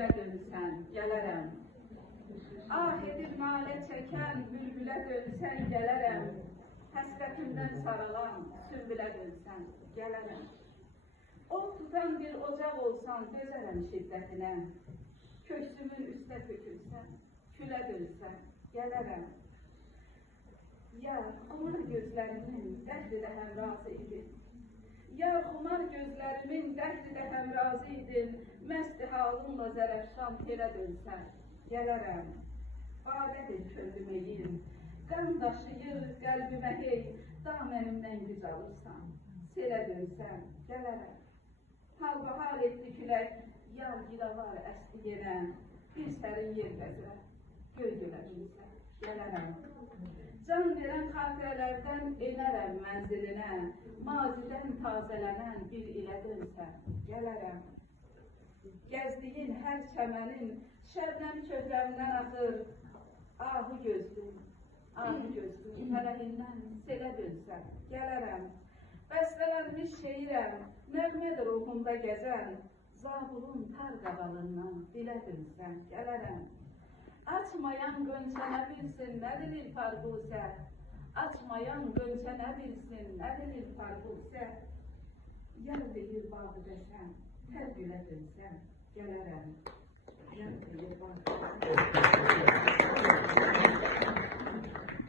bülbülə dönsən, gələrəm. Ah edir nalə çəkən, bülbülə dönsən, gələrəm. Həsrətimdən saralan, sümbülə dönsən, gələrəm. O tutan bir ocaq olsan, dözərəm şiddətinə. Köksümün üstə tökülsən, külə dönsən, gələrəm. Yar, xumar gözlərimin dəhridə həmrazı idin. Yar, xumar gözlərimin dəhridə həmrazı idin. Məst halınla zərəfşan telə dönsən, gələrəm. Badədir könlüməyim, qan daşıyır qəlbimə hey. Damənimdən güc alırsan, selə dönsən, gələrəm. Halbahar etdi külək, yar gilavar əsli yenə. Bir sərin yer bəzər, göy gölə dönsən, gələrəm. Can verən xatirələrdən enərəm mənzilinə. Mazidən tazələnən bir ilə dönsən, gələrəm. Gəzdiyin hər çəmənin şəbnəmi köhrəmdən axır. Ahu gözlüm, fələhindən selə dönsən, gələrəm. Bəstələnmiş şeirəm, nəğmədir ruhumda gəzən. Zabulun tar qavalından dilə dönsən, gələrəm. Açmayan qönçə nə bilsin, nə bilir parqusə. Açmayan qönçə nə bilsin, nə bilir parqusə. Yar deyir bağı desən, hər gülə dönsən, gələrəm. Yar deyir bağı desən.